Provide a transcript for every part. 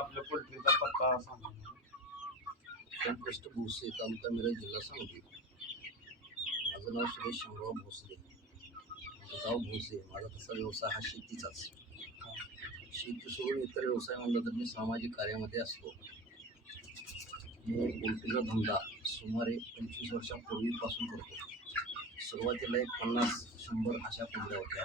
आपल्या पोल्ट्रीचा पत्ता सांगा. कंपोस्ट भोसले, तालुका मिरज, जिल्हा सांगली. माझं नाव सुरेश शंभराव भोसले, गाव भोसले. माझा तसा व्यवसाय हा शेतीचाच. शेती सोडून इतर व्यवसाय म्हणलं तर मी सामाजिक कार्यामध्ये असतो. मी पोल्ट्रीचा धंदा सुमारे 25 वर्षापूर्वीपासून करतो. सुरुवातीला एक 50-100 अशा कोंबड्या होत्या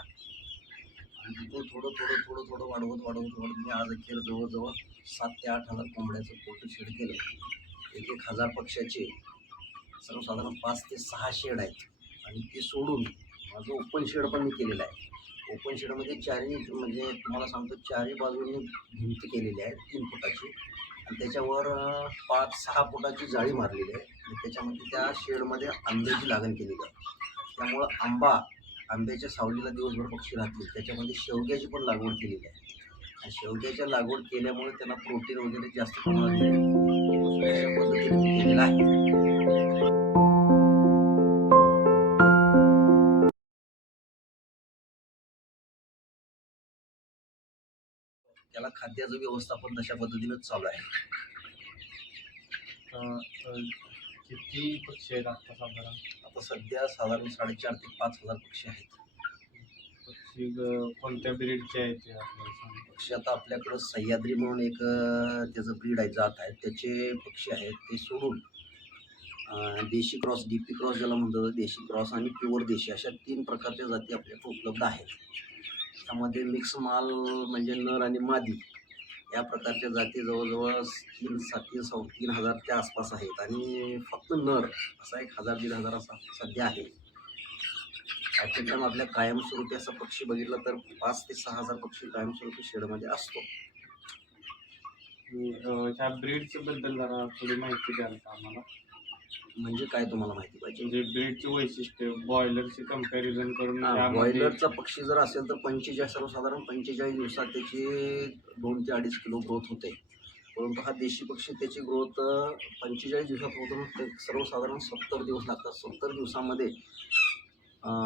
आणि तिथून थोडं वाढवत मी आज अखेर जवळजवळ 7,000 ते 8,000 कोंबड्याचं पोल्ट्री शेड केलं. 1,000 पक्ष्याचे सर्वसाधारण 5 ते 6 शेड आहेत आणि ते सोडून माझं ओपन शेड पण मी केलेलं आहे. ओपन शेडमध्ये चारही म्हणजे तुम्हाला सांगतो चारही बाजूंनी भिंत केलेली आहे 3 फुटाची आणि त्याच्यावर 5-6 फुटाची जाळी मारलेली आहे आणि त्याच्यामध्ये त्या शेडमध्ये आंब्याची लागण केलेली आहे. त्यामुळं आंब्याच्या सावलीला दिवसभर पक्षी राहतील. त्याच्यामध्ये शेवग्याची पण लागवड केलेली आहे आणि शेवग्याच्या लागवड केल्यामुळे त्यांना प्रोटीन वगैरे जास्त प्रमाणात मिळेल अशा पद्धतीने मी केलेलं आहे. त्याला खाद्याचं व्यवस्थापन तशा पद्धतीनेच चालू आहे. किती पक्षी आहेत आता साधारण? आता सध्या साधारण 4,500 ते 5,000 पक्षी आहेत. पक्षी कोणत्या ब्रीडचे आहेत ते आपल्याला सांगा. पक्षी आता आपल्याकडं सह्याद्री म्हणून एक त्याचं ब्रीड आहे, जात आहे, त्याचे पक्षी आहेत. ते सोडून देशी क्रॉस, DP क्रॉस ज्याला म्हणतात, देशी क्रॉस आणि प्युअर देशी अशा 3 प्रकारच्या जाती आपल्याकडे उपलब्ध आहेत. त्यामध्ये मिक्स माल म्हणजे नर आणि मादी या प्रकारच्या जाती जवळजवळ 3,000-3,500च्या आसपास आहेत आणि फक्त नर असा 1,000-1,500 असा सध्या आहे. ॲट आपल्या कायमस्वरूपी असा पक्षी बघितला तर 5,000 ते 6,000 पक्षी कायमस्वरूपी शेडमध्ये असतो. ह्या ब्रीडच्या बद्दल जरा थोडी माहिती द्याल का आम्हाला? म्हणजे काय तुम्हाला माहिती पाहिजे? म्हणजे ब्रीडची वैशिष्ट्य बॉयलरची कंपॅरिझन करून. बॉयलरचा पक्षी जर असेल तर सर्वसाधारण 45 दिवसात त्याची 2 ते 2.5 किलो ग्रोथ होते. परंतु हा देशी पक्षी त्याची ग्रोथ 45 दिवसात होतो. ते सर्वसाधारण 70 दिवस लागतात. 70 दिवसामध्ये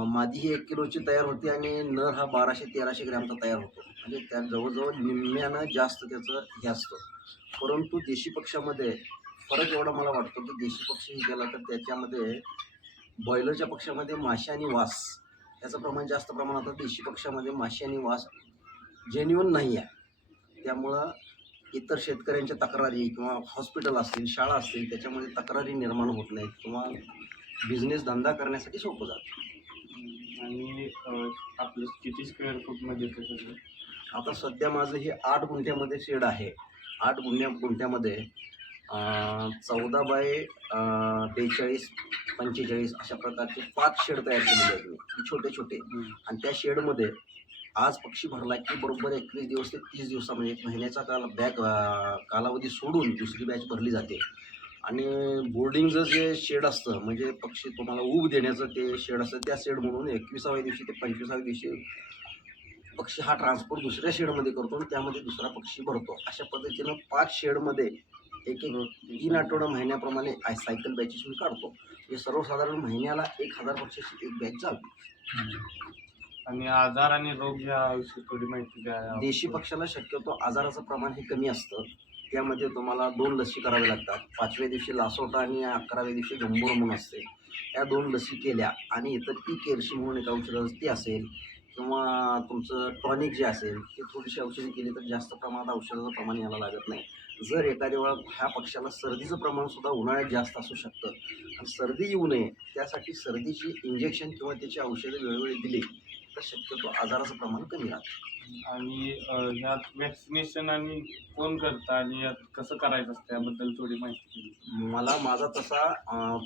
मादी ही 1 किलोची तयार होते आणि नर हा 1200-1300 ग्रॅमचा तयार होतो. म्हणजे त्या जवळजवळ निम्म्यानं जास्त त्याचं हे असतं. परंतु देशी पक्षामध्ये फरक एवढा मला वाटतो की देशी पक्षी केला तर त्याच्यामध्ये बॉयलरच्या पक्षामध्ये माशी आणि वास याचं प्रमाण जास्त प्रमाणात आहे. देशी पक्षामध्ये माशी आणि वास जेन्युइन नाही आहे. त्यामुळं इतर शेतकऱ्यांच्या तक्रारी किंवा हॉस्पिटल असतील, शाळा असतील, त्याच्यामध्ये तक्रारी निर्माण होत नाहीत किंवा बिझनेस धंदा करण्यासाठी सोपं जातं. आणि आपलं किती स्क्वेअर फूटमध्ये येतं सगळं? आता सध्या माझं हे 8 गुंठ्यामध्ये शेड आहे. 8 गुंठ्यामध्ये 14 बाय 42-45 अशा प्रकारचे 5 शेड तयार केलेले आहेत मी, छोटे आणि त्या शेडमध्ये आज पक्षी भरला की बरोबर 21 दिवस ते 30 दिवसामध्ये 1 महिन्याचा कालावधी सोडून दुसरी बॅच भरली जाते. आणि बोर्डिंगचं जे शेड असतं म्हणजे पक्षी तुम्हाला ऊब देण्याचं ते शेड असतं, त्या शेड म्हणून 21व्या दिवशी ते 25व्या दिवशी पक्षी हा ट्रान्सपोर्ट दुसऱ्या शेडमध्ये करतो आणि त्यामध्ये दुसरा पक्षी भरतो. अशा पद्धतीनं 5 शेडमध्ये एक 3 आठवडा महिन्याप्रमाणे सायकल बॅचेस मी काढतो. हे सर्वसाधारण महिन्याला 1,000 पक्षाची एक बॅच चालते. आणि आजार आणि रोग याविषयी थोडी माहिती द्या. देशी पक्षाला शक्यतो आजाराचं प्रमाण हे कमी असतं. त्यामध्ये तुम्हाला 2 लसी कराव्या लागतात. 5व्या दिवशी लासोटा आणि 11व्या दिवशी गंभीर म्हणून असते. या 2 लसी केल्या आणि इतर ती केरशी म्हणून एक औषध ती असेल किंवा तुमचं टॉनिक जे असेल ते थोडीशी औषधी केली तर जास्त प्रमाणात औषधाचं प्रमाण यायला लागत नाही. जर एखाद्या वेळा ह्या पक्षाला सर्दीचं प्रमाणसुद्धा उन्हाळ्यात जास्त असू शकतं आणि सर्दी येऊ नये त्यासाठी सर्दीची इंजेक्शन किंवा त्याची औषधं वेळोवेळी दिली तर शक्यतो आजाराचं प्रमाण कमी राहतं. आणि ह्यात वॅक्सिनेशन आणि कोण करतं आणि यात कसं करायचं असतं याबद्दल थोडी माहिती दिली. मला माझा तसा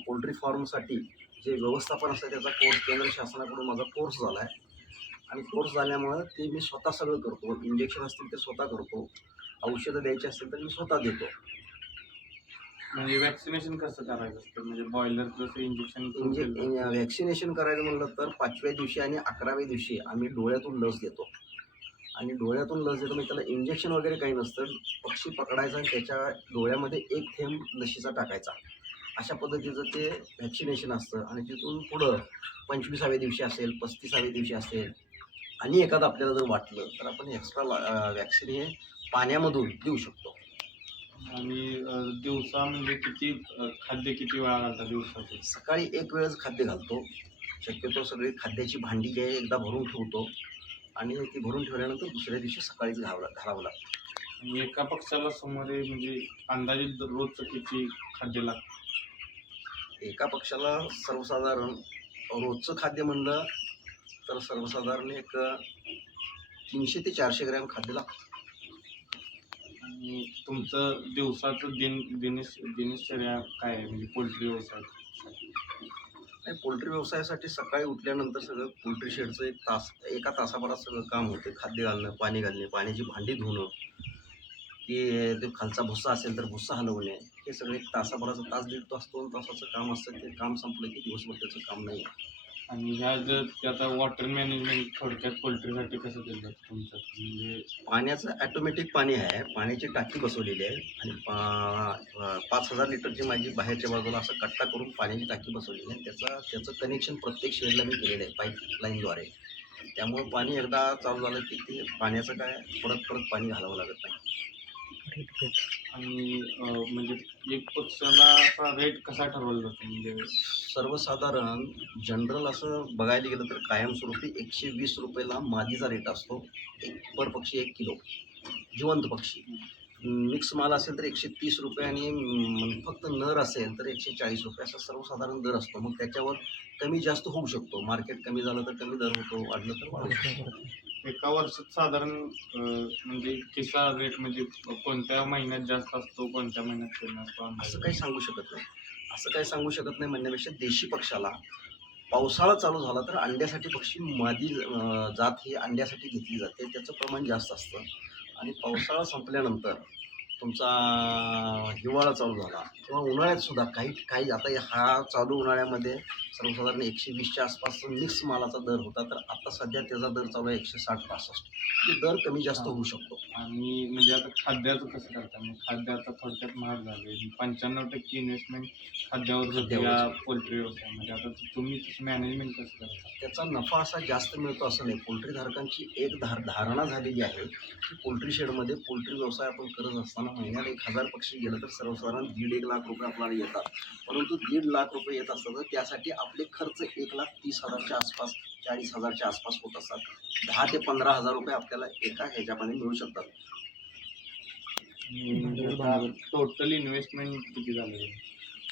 पोल्ट्री फार्मसाठी जे व्यवस्थापन असतं त्याचा कोर्स केंद्र शासनाकडून माझा कोर्स झाला आहे आणि कोर्स झाल्यामुळं ते मी स्वतः सगळं करतो. इंजेक्शन असतील ते स्वतः करतो, औषधं द्यायची असतील तर मी स्वतः देतो. म्हणजे वॅक्सिनेशन कसं करायचं असतं? म्हणजे बॉयलर जसं इंजेक्शन वॅक्सिनेशन करायचं म्हणलं तर 5व्या दिवशी आणि 11व्या दिवशी आम्ही डोळ्यातून लस देतो आणि डोळ्यातून लस देतो म्हणजे त्याला इंजेक्शन वगैरे काही नसतं. पक्षी पकडायचा आणि त्याच्या डोळ्यामध्ये 1 थेंब लशीचा टाकायचा. अशा पद्धतीचं ते व्हॅक्सिनेशन असतं आणि तिथून पुढं 25व्या दिवशी असेल, 35व्या दिवशी असेल आणि एखादं आपल्याला जर वाटलं तर आपण एक्स्ट्रा वॅक्सिन हे पाण्यामधून देऊ शकतो. आणि दिवसा म्हणजे किती खाद्य किती वेळा घालता दिवसाचं? सकाळी एक वेळच खाद्य घालतो. शक्यतो सगळी खाद्याची भांडी जी आहे एकदा भरून ठेवतो आणि ती भरून ठेवल्यानंतर दुसऱ्या दिवशी सकाळीच घालावं लागतं. आणि एका पक्षाला सुमारे म्हणजे अंदाजित रोजचं किती खाद्य लागतं? एका पक्षाला सर्वसाधारण रोजचं खाद्य म्हणलं तर सर्वसाधारण एक 300 ते 400 ग्रॅम खाद्य लागतं. आणि तुमचं दिवसाचं दिनचर्या काय आहे म्हणजे पोल्ट्री व्यवसाय? आणि पोल्ट्री व्यवसायासाठी सकाळी उठल्यानंतर सगळं पोल्ट्री शेडचं एका तासाभरात सगळं काम होते. खाद्य घालणं, पाणी घालणे, पाण्याची भांडी धुणं, की ते खालचा भुस्सा असेल तर भुस्सा हलवणे, हे सगळं एक तासाभराचं तास दीड तास 2 तासाचं काम असतं. ते काम संपलं की दिवसभर त्याचं काम नाही आहे. आणि ह्या जर आता वॉटर मॅनेजमेंट थोडक्यात पोल्ट्रीसाठी कसं केलं जातं तुमच्यात? म्हणजे पाण्याचं ॲटोमॅटिक पाणी आहे. पाण्याची टाकी बसवलेली आहे आणि 5,000 लिटरची माझी बाहेरच्या बाजूला असं कट्टा करून पाण्याची टाकी बसवलेली आहे. त्याचं कनेक्शन प्रत्येक शेडला मी केलेलं आहे पाईपलाईनद्वारे. त्यामुळं पाणी एकदा चालू झालं की ते पाण्याचं काय परत पाणी घालावं लागत नाही. आणि म्हणजे एक पक्षाला असा रेट कसा ठरवला जातो म्हणजे? सर्वसाधारण जनरल असं बघायला गेलं तर कायमस्वरूपी ₹120 मादीचा रेट असतो. पर पक्षी 1 किलो जिवंत पक्षी. मिक्स माल असेल तर ₹130 आणि फक्त नर असेल तर ₹140 असा सर्वसाधारण दर असतो. मग त्याच्यावर कमी जास्त होऊ शकतो. मार्केट कमी झालं तर कमी दर होतो, वाढलं तर वाढतो. एका वर्षात साधारण म्हणजे किसा रेट म्हणजे कोणत्या महिन्यात जास्त असतो, कोणत्या महिन्यात कमी असतो असं अंदाजे? काही सांगू शकत नाही. असं काही सांगू शकत नाही म्हणण्यापेक्षा देशी पक्षाला पावसाळा चालू झाला तर अंड्यासाठी पक्षी मादी जात ही अंड्यासाठी घेतली जाते. त्याचं प्रमाण जास्त असतं आणि पावसाळा संपल्यानंतर तुमचा हिवाळा चालू झाला किंवा उन्हाळ्यात सुद्धा काही काही आता हा चालू उन्हाळ्यामध्ये सर्वसाधारण 120च्या आसपास मिक्स मालाचा दर होता. तर आता सध्या त्याचा दर चालू आहे 160-65. म्हणजे दर कमी जास्त होऊ शकतो. आणि म्हणजे आता खाद्याचं कसं करता? मग खाद्य आता थोडक्यात महाग झाले. 95% इन्व्हेस्टमेंट खाद्यावर होते या पोल्ट्री व्यवसायामध्ये. आता तुम्ही मॅनेजमेंट कसं करता? त्याचा नफा असा जास्त मिळतो असं नाही. पोल्ट्रीधारकांची एक धारणा झालेली आहे की पोल्ट्री शेडमध्ये पोल्ट्री व्यवसाय आपण करत असताना महिन्याला 1,000 पक्षी गेलं तर सर्वसाधारण ₹1.5 लाख आपल्याला येतात. परंतु ₹1.5 लाख येत असतात तर त्यासाठी आपले खर्च 1,30,000च्या आसपास, 40,000च्या आसपास होत असतात. ₹10,000 ते ₹15,000 आपल्याला एका ह्याच्यामध्ये मिळू शकतात. टोटल इन्व्हेस्टमेंट किती झालं?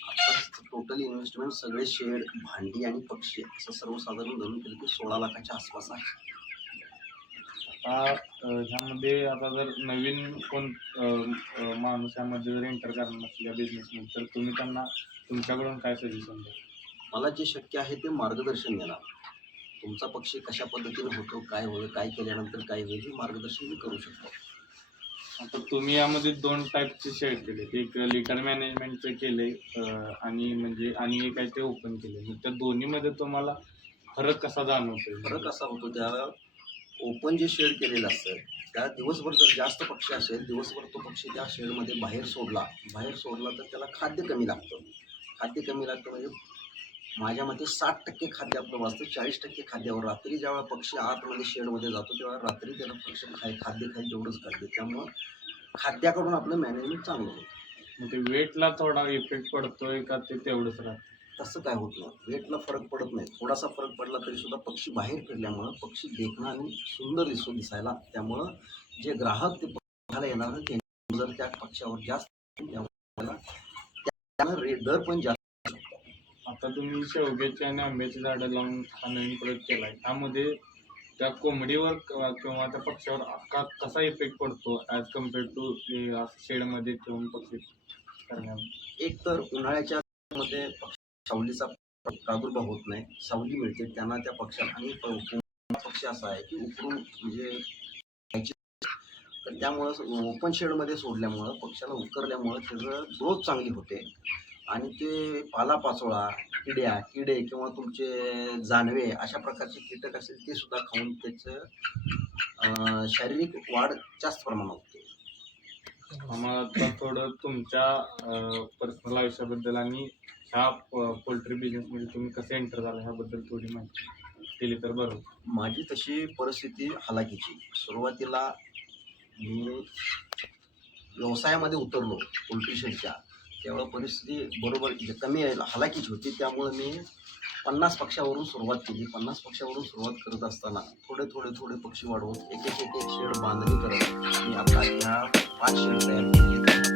आता टोटल इन्व्हेस्टमेंट सगळे शेड, भांडी आणि पक्षी असं सर्वसाधारण धरून केलं की 16 लाखाच्या आसपास आहे. आता ह्यामध्ये आता जर नवीन कोण माणूस यामध्ये जर एंटर करणार असल्या या बिझनेसमध्ये तर तुम्ही त्यांना तुमच्याकडून काय सजेशन द्याल? मला जे शक्य आहे ते मार्गदर्शन देणार. तुमचा पक्षी कशा पद्धतीने होतो, काय होईल, काय केल्यानंतर काय होईल हे मार्गदर्शन मी करू शकतो. आता तुम्ही यामध्ये 2 टाईपचे शेड केले. एक लिटर मॅनेजमेंटचे केले आणि म्हणजे आणि एक आहे ते ओपन केले. मग त्या दोन्हीमध्ये तुम्हाला फरक कसा जाणवतोय? फरक असा होतो त्या ओपन जे शेड केलेलं असतं त्या दिवसभर जर जास्त पक्षी असेल, दिवसभर तो पक्षी त्या शेडमध्ये बाहेर सोडला तर त्याला खाद्य कमी लागतं. खाद्य कमी लागतं म्हणजे माझ्या मते 60% खाद्य आपलं वाचतं, 40% खाद्यावर. रात्री जेव्हा पक्षी आतमध्ये शेडमध्ये जातो तेव्हा रात्री त्याला पक्षी खाद्य खाईल तेवढंच खाद्य. त्यामुळं खाद्याकडून आपलं मॅनेजमेंट चांगलं होतं. मग ते वेटला थोडा इफेक्ट पडतोय का ते तेवढंच राहतं? तसं काय होत नाही. वेटला फरक पडत नाही. थोडासा फरक पडला तरी सुद्धा पक्षी बाहेर फिरल्यामुळं पक्षी देखणं आणि सुंदर दिसायला. त्यामुळं जे ग्राहक ते बघायला येणार त्यांनी जर त्या पक्षावर जास्त त्यानं दर पण जास्त. आता तुम्ही शेवग्याची आणि आंब्याची झाडं लावून हा नवीन प्रयोग केलाय. त्यामध्ये त्या कोंबडीवर किंवा त्या पक्ष्यावर कसा इफेक्ट पडतो ॲज कम्पेअर्ड टू शेडमध्ये ठेवून पक्षी करण्यावर? एक तर उन्हाळ्याच्या मध्ये सावलीचा प्रादुर्भाव होत नाही. सावली मिळते त्यांना त्या पक्षाला आणि पक्षी असा आहे की उकरून म्हणजे तर त्यामुळं ओपन शेडमध्ये सोडल्यामुळं पक्षाला उकरल्यामुळं त्याचं ग्रोथ चांगली होते आणि ते पालापाचोळा, किडे किंवा तुमचे जानवे अशा प्रकारचे कीटक असेल ते सुद्धा खाऊन त्याचं शारीरिक वाढ जास्त प्रमाणात होते. आम्हाला आता थोडं तुमच्या पर्सनल आयुष्याबद्दल आणि ह्या पोल्ट्री बिझनेसमध्ये तुम्ही कसे एंटर झाला ह्याबद्दल थोडी माहिती दिली तर बरं होतं. माझी तशी परिस्थिती हलाखीची. सुरुवातीला मी व्यवसायामध्ये उतरलो पोल्ट्री शेडच्या, त्यावेळेला परिस्थिती बरोबर कमी हलाखीची होती. त्यामुळे मी 50 पक्षावरून सुरुवात केली. 50 पक्षावरून सुरुवात करत असताना थोडे पक्षी वाढवून एक शेड बांधणी करत मी आता ह्या 5 शेड तयार केली.